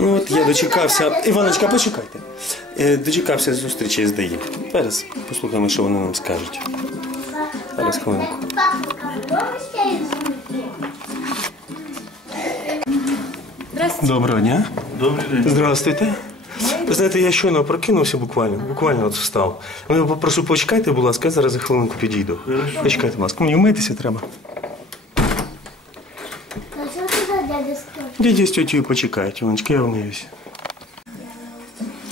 Ну от я дочекався. Іваночка, почекайте. Е, Дочекався зустрічі з ДАІ. Зараз послухаємо, що вони нам скажуть. Зараз хвилинку. Доброго дня. Добрий день. Здравствуйте. Ви знаєте, я щойно прокинувся буквально, буквально от встав. Ну, я попрошу, почекайте, будь ласка, я зараз за хвилинку підійду. Почекайте, будь ласка. Мені вмитися треба. А що це за дядя скажу? Діді з тьотю почекають, Іваночка, я вмиюся.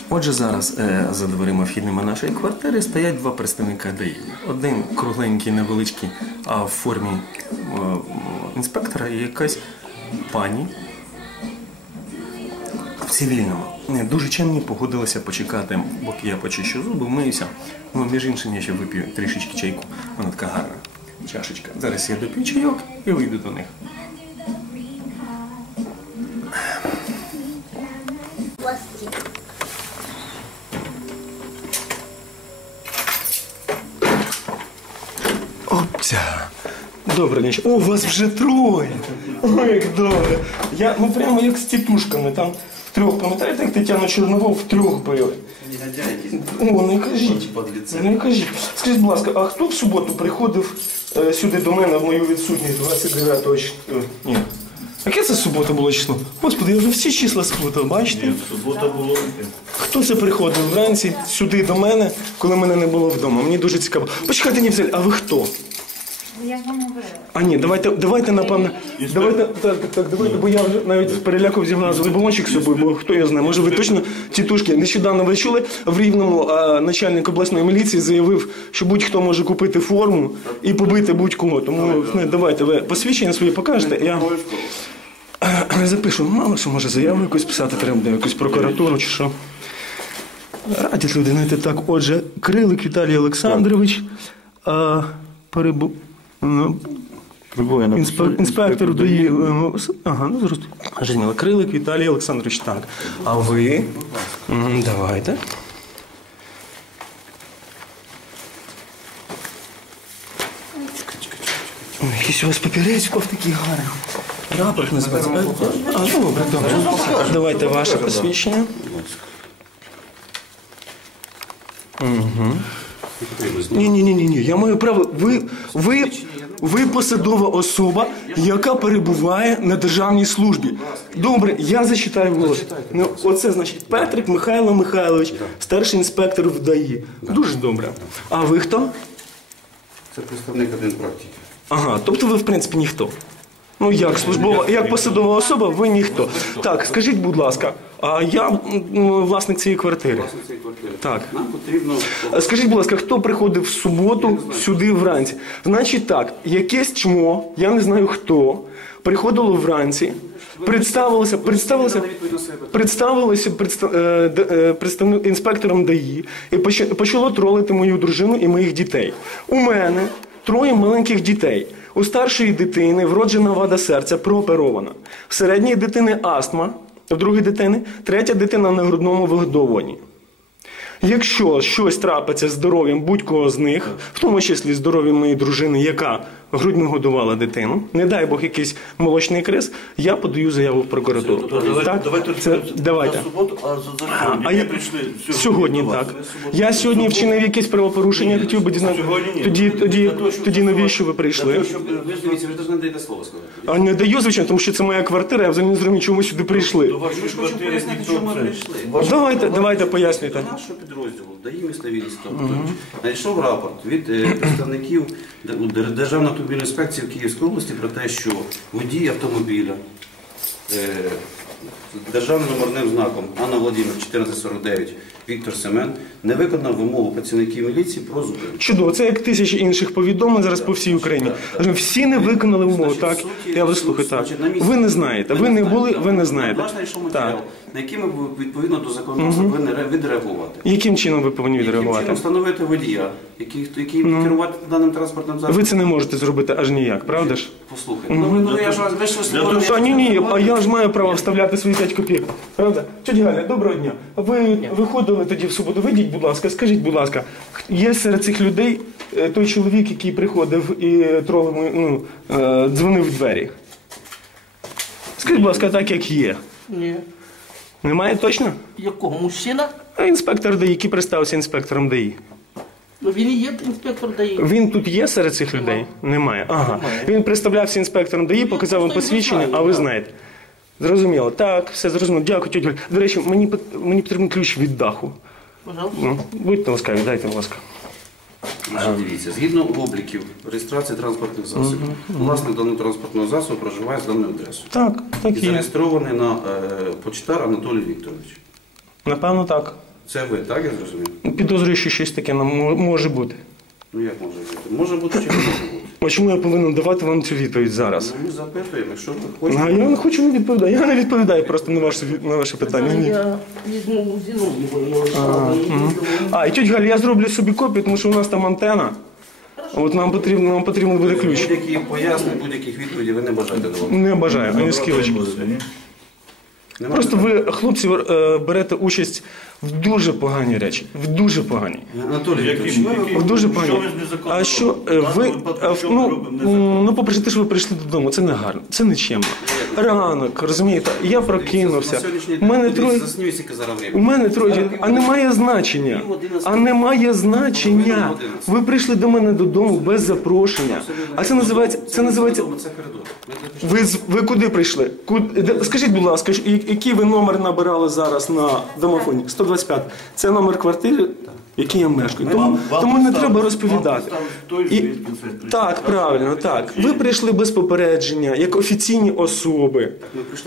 Отже, зараз е, за дверима вхідними нашої квартири стоять два представника ДАІ. Один кругленький, невеличкий, а в формі е, інспектора і якась пані в цивільному. Дуже чемні погодилися почекати, поки я почищу зуби, вмиюся. Ну, між іншим, я ще вип'ю трішечки чайку. Вона така гарна чашечка. Зараз я доп'ю чайок і вийду до них. Добре, ніч. О, вас вже троє. Ой, як добре. Я, ну прямо як з тітушками. Там трьох, пам'ятаєте, як Тетяну Чорновол в трьох били? О, не кажіть. Не кажіть. Скажіть, будь ласка, а хто в суботу приходив е, сюди до мене в мою відсутність 29 числа? Ні. Яке це субота було число? Господи, я вже всі числа сплутав, бачите? Субота було. Хто це приходив вранці сюди до мене, коли мене не було вдома? Мені дуже цікаво. Почекайте, ні, взагалі, а ви хто? Я ж вам говорила. А ні, давайте, давайте напевно. Давайте, так, так, так, давайте, бо я вже навіть з переляку взяв газовий балончик з собою, бо хто його знає, може ви точно тітушки. Нещодавно ви чули в Рівному а, начальник обласної міліції заявив, що будь-хто може купити форму і побити будь-кого. Тому не, давайте ви посвідчення своє покажете. Я запишу, ну, мало що може заяву якусь писати, треба буде якусь прокуратуру чи що. Радять люди, знаєте, так. Отже, Крилик Віталій Олександрович, а, перебу... ну, Інспе- інспектор дає. Ага, ну зрозуміло. Зрозуміло. Крилик Віталій Олександрович, так. А ви? Давайте. Ой, Якийсь у вас папірець в такий гарний. Рапорт називається. А, ну, добре, добре. Давайте ваше посвідчення. Ні, ні, ні, ні, ні. Я маю право. Ви, ви, ви посадова особа, яка перебуває на державній службі. Добре, я зачитаю голос. Ну, оце значить Петрик Михайло Михайлович, старший інспектор в ДАІ. Дуже добре. А ви хто? Це представник один практики. Ага, тобто ви в принципі ніхто. Ну як службова, як посадова особа, ви ніхто. Так, скажіть, будь ласка, а я м, власник цієї квартири. Власне цієї квартири. Так. Нам потрібно А Скажіть, будь ласка, хто приходив в суботу сюди вранці? Значить так, якесь чмо, я не знаю хто, приходило вранці, представилося, представилося, представилося предста- е, д- е, представник інспектором ДАІ і поч- почало тролити мою дружину і моїх дітей. У мене троє маленьких дітей. У старшої дитини вроджена вада серця прооперована. В середній дитини астма, в другої дитини, третя дитина на грудному вигодовуванні. Якщо щось трапиться з здоров'ям будь-кого з них, в тому числі здоров'ям моєї дружини, яка грудьми годувала дитину, не дай Бог якийсь молочний криз, я подаю заяву в прокуратуру. так? Давайте Це, давайте. на суботу, а за, за А, а я прийшли сьогодні так. Я сьогодні вчинив якесь правопорушення, я хотів би дізнатися. Сьогодні ні. Тоді, тоді, того, щоб тоді навіщо ви прийшли? того, щоб Ви ж дивіться, ви ж не даєте слово сказати. А не даю, звичайно, тому що це моя квартира, я взагалі не зрозумів, чому сюди прийшли. До вашої квартири ніхто чому прийшли. Давайте, давайте пояснюйте. Нашого підрозділу ДАІ міста Вінницька Анатолійович, надійшов рапорт від е, представників Д- Дер- Державної автомобільної в Київській області про те, що водій автомобіля е, державним номерним знаком Анна Володимир 1449 Віктор Семен не виконав вимогу працівників міліції про зупинку. Чудово, це як тисячі інших повідомлень зараз по всій Україні. Всі не виконали умови, так? суті- Я вас слухаю, так. значить, Ви не знаєте, ви не були, ви не знаєте. Наш знайшов матеріал, на який ми відповідно до законодавства повинні ре- відреагувати. Яким чином ви повинні Яким відреагувати? чином встановити водія, який, який керувати даним транспортним засобом? Ви це не можете зробити аж ніяк, правда ж? Послухайте. Ну, ви- ну, я ж вас ні, ні, а я ж маю право вставляти свої 5 копійок. Правда? Тетя Галя, доброго дня. Ви виходили тоді в суботу. Вийдіть, будь ласка, скажіть, будь ласка, є серед цих людей е, той чоловік, який приходив і тролив, ну, е, дзвонив в двері? Скажіть, будь ласка, так як є. Ні. Немає точно? Якого мужчина? А інспектор ДАІ, який представився інспектором ДАІ. Ну він і є інспектор дає. Він тут є серед цих людей? Немає. Ага. Він представлявся інспектором ДАІ, показав вам просто посвідчення, знаю, а ви так. знаєте. Зрозуміло. Так, все зрозуміло. Дякую. Галь. До речі, мені, пот- мені потрібен ключ від даху. Пожалуйста. Ну, будьте ласкаві, дайте, будь ласка. Значить, дивіться, згідно обліків реєстрації транспортних засобів, власник даного транспортного засобу проживає з даною адресою. Так, І так є. зареєстрований на е, почтар Анатолій Вікторович. Напевно, так. Це ви, так я зрозумів? Підозрюю, що щось таке нам може бути. Ну як може бути? Може бути чи не може бути? А чому я повинен давати вам цю відповідь зараз? Ну, ми запитуємо, якщо ви А хочете. я не хочу не відповідати. Я не відповідаю просто на ваше, на ваше питання. Ні. Я візьму у Зінов'єва, я лишала. і візьму. А, і тьоть Галь, я зроблю собі копію, тому що у нас там антена. От нам потрібно, нам потрібен буде ключ. Будь-які пояснень, будь-яких відповідей ви не бажаєте давати. Не бажаю, ані скілочки. Нема Просто ви, хлопці, е, берете участь в дуже погані речі. В дуже погані. Анатолій Вікторович, В дуже погані. А що е, ви е, в- ну, м, ну, по-перше, те, що ви прийшли додому, це не гарно, це не чемно. Ранок, розумієте, я прокинувся. У мене троє. У мене троє, дітей. а немає значення. А немає значення. Ви прийшли до мене додому без запрошення. А це називається, це називається. Ви з- ви куди прийшли? Куди, де- скажіть, будь ласка, ж- я- який ви номер набирали зараз на домофоні? 125. Це номер квартири, в якій я мешкаю. Тому, тому не треба розповідати. І, так, правильно, так. Ви прийшли без попередження, як офіційні особи.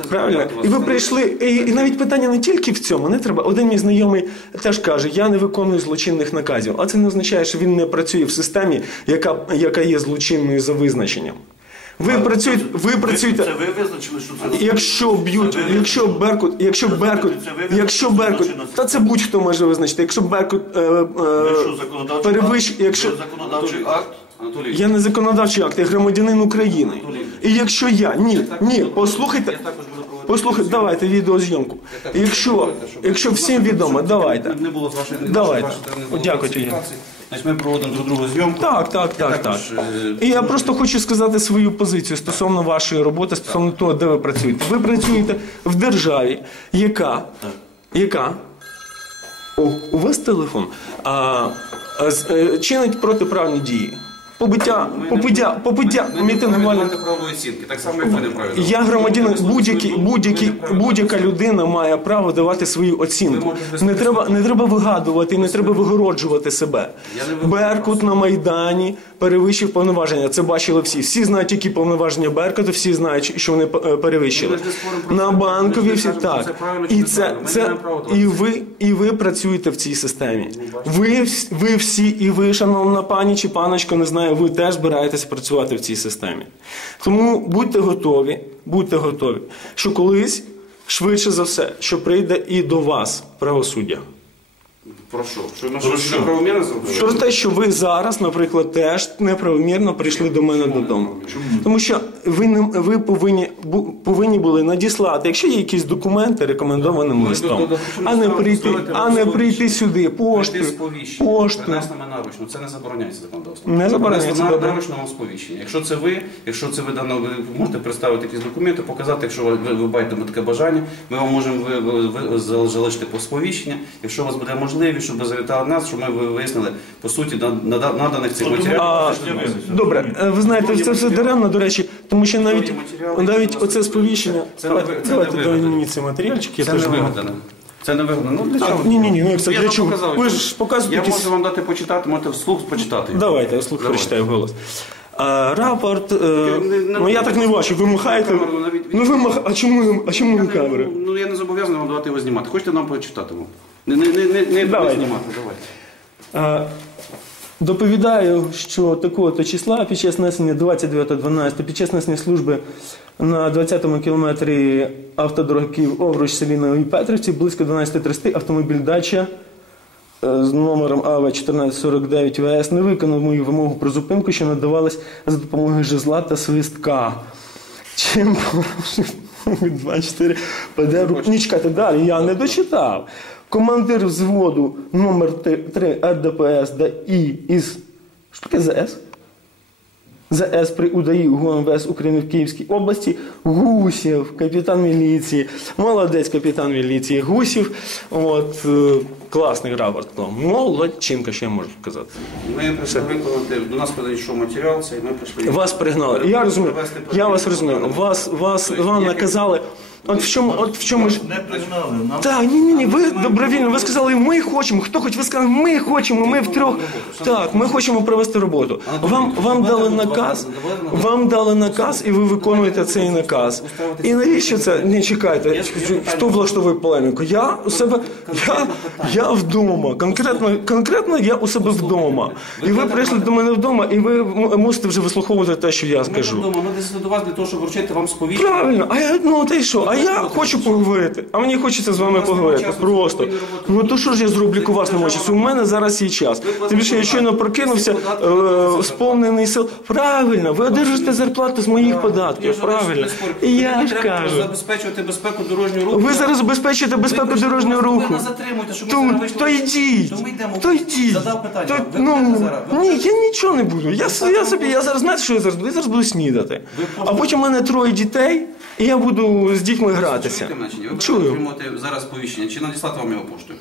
Правильно? І ви прийшли, і, і навіть питання не тільки в цьому, не треба. Один мій знайомий теж каже, я не виконую злочинних наказів. А це не означає, що він не працює в системі, яка, яка є злочинною за визначенням. Ви працюєте, ви працюєте. Це ви визначили, що це Якщо б'ють, Це ви- якщо Беркут, якщо Це Беркут, це ви- якщо Беркут, та це будь-хто може визначити. Якщо Беркут е, е, Ви що, законодавчий перевищ, акт? якщо Ви законодавчий акт? Анатолій я не законодавчий акт, я громадянин України. І якщо я ні, ні, послухайте, також буду проводити послухайте, давайте відеозйомку. Якщо, якщо всім відомо, давайте. Не було з вашої не Давайте. вашої сторони було Дякую, фальсифікацій. Значить, ми проводимо друг другу зйомку. Так, так, так, так. також, е, І я просто хочу сказати свою позицію стосовно вашої роботи, стосовно того, де ви працюєте. Ви працюєте в державі, яка, яка О, у вас телефон а, а, з- е, чинить протиправні дії. Побиття, побиття, побиття мітингувальних. правової оцінки, так само, як ви не вправі. Я громадянин, будь-який, будь-який, будь-яка людина має право давати свою оцінку. Не треба, не треба вигадувати, не треба вигороджувати себе. Беркут на Майдані перевищив повноваження. Це бачили всі. Всі знають, які повноваження Беркуту, всі знають, що вони е, перевищили. На банкові всі так. І це, це і ви, і ви працюєте в цій системі. Ви, ви всі, і ви, шановна пані чи паночко, не знаю, ви теж збираєтеся працювати в цій системі. Тому будьте готові, будьте готові, що колись, швидше за все, що прийде і до вас правосуддя. Про що? Що ми щось неправомірно зробили? Про те, що ви зараз, наприклад, теж неправомірно прийшли до мене додому. Чому? Тому що ви не ви повинні бу- повинні були надіслати, якщо є якісь документи рекомендованим листом, до- до- а не прийти, а не прийти сюди поштою, поштою. принесли ми наручно. Це не забороняється законодавством. Не забороняється, добре. наручно вам сповіщення. Якщо це ви, якщо це ви дано, ви можете представити якісь документи, показати, якщо ви, ви, ви маєте таке бажання, ми вам можемо ви, ви, ви, залишити по сповіщення. Якщо у вас буде можливість, щоб ви завітали нас, щоб ми вияснили по суті на, на, наданих цих матеріалів. добре, е, ви знаєте, це все даремно, до речі, тому що навіть навіть оце сповіщення. Це Давайте, дай мені ці матеріальчики, Це не вигадано. Це не вигадано. Ну для чого? Ні, ні, ні, ну як це для чого? Ви ж показуєте Я можу вам дати почитати, можете вслух почитати. Давайте, я слух прочитаю голос. А, рапорт. Е, Не- не- ну я так не бачу. Ви махаєте. Камеру навіть- Ну ви мах... А чому, а чому не камери? Ну, я не зобов'язаний вам давати його знімати. Хочете нам почитати? Не, не, не, не, не Давайте. знімати, давайте. А, доповідаю, що такого-то числа під час несення 29.12, під час несення служби на 20-му кілометрі автодороги Київ Овруч селі Новій Петрівці близько 12.30 автомобіль Дача е, з номером АВ 1449 ВС не виконав мою вимогу про зупинку, що надавалась за допомогою жезла та свистка. Чим порушив 24 ПДР. Ні, чекайте далі, я не дочитав. Командир взводу номер 3 РДПС ДІ із. Що таке ЗС? ЗС при УДАІ ГУМВС України в Київській області, Гусєв, капітан міліції, молодець капітан міліції Гусів. От, е, класний рапорт. Ну, Молодчинка, що я можу сказати. Ми прийшли виконати, до нас надійшов матеріал, цей, ми прийшли. Вас пригнали. Я розумію. Я вас розумію. Вас, вас, Тобто вам наказали. От в чому, от в чому ж. Не пригнали. Нам Так, ні, ні, ні, ви добровільно, ви сказали, ми хочемо. Хто хоч ви сказали, ми хочемо, ми втрьох. Так, ми хочемо провести роботу. Вам, вам дали наказ, вам дали наказ, і ви виконуєте цей наказ. І навіщо це? Не чекайте, хто влаштовує полеміку? Я у себе, я, я вдома. Конкретно, конкретно я у себе вдома. І ви прийшли до мене вдома, і ви мусите вже вислуховувати те, що я Ми скажу. вдома, ми десь до вас для того, щоб вручити вам сповіщення. Правильно, а я ну та й що? А я хочу поговорити. А мені хочеться з вами поговорити. Просто. Ну то що ж я зроблю, у вас немає часу? У мене зараз є час. Тим більше я щойно прокинувся, е, сповнений сил. Правильно, ви одержите зарплату з моїх податків. Правильно. І я ж кажу. забезпечувати безпеку дорожнього руху. Ви зараз забезпечуєте безпеку дорожнього руху. То, йдіть, То йдіть. Задав питання. Ну, ні, я нічого не буду. Я, я собі, я зараз знаєте, що я зараз буду? Я зараз буду снідати. А потім у мене троє дітей, і я буду з дітьми гратися. Чуєте мене чи ні? Ви Чую. отримувати зараз сповіщення, чи надіслати вам його поштою?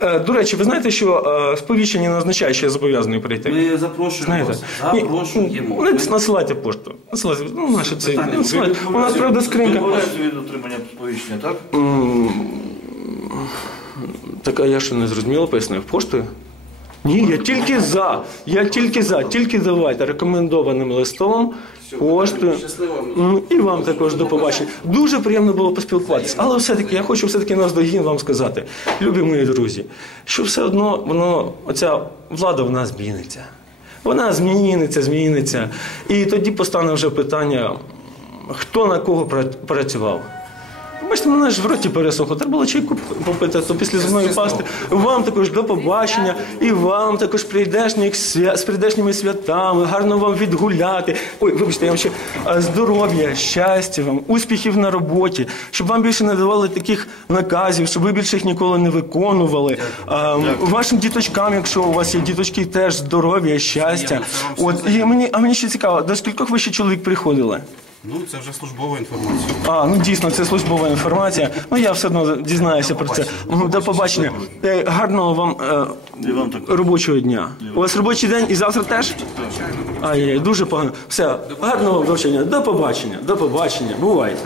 Е, До речі, ви знаєте, що е, сповіщення не означає, що я зобов'язаний прийти. Ми запрошуємо Знаєте, вас. Ні, Запрошуємо. насилайте пошту. Насилайте, ну, наше це. Питання. насилайте. У нас, правда, скринька. відмовляєтеся від отримання сповіщення, так? Так, а я що не зрозуміло пояснив? Поштою? Ні, я тільки за. Я тільки за. Тільки давайте рекомендованим листом, поштою. Щасливо. І вам також до побачення. Дуже приємно було поспілкуватися. Але все-таки я хочу все-таки наздогін вам сказати, любі мої друзі, що все одно воно, оця влада в нас зміниться. Вона зміниться, зміниться. І тоді постане вже питання, хто на кого працював. Бачите, мене ж в роті пересохло. Треба було чайку попити, то після зубної пасти. Вам також до побачення, і вам також прийдешніх свя... з прийдешніми святами, гарно вам відгуляти. Ой, вибачте, я вам ще здоров'я, щастя вам, успіхів на роботі, щоб вам більше не давали таких наказів, щоб ви більше їх ніколи не виконували. А, вашим діточкам, якщо у вас є діточки, теж здоров'я, щастя. Все От і мені, а мені ще цікаво, до скількох ви ще чоловік приходили? Ну, це вже службова інформація. А, ну дійсно, це службова інформація. Ну я все одно дізнаюся про це. Ну, До побачення. Е, Гарного вам е, робочого дня. У вас робочий день і завтра теж? Ай, дуже погано. Все, гарного вивчення. До побачення. До побачення. Бувайте.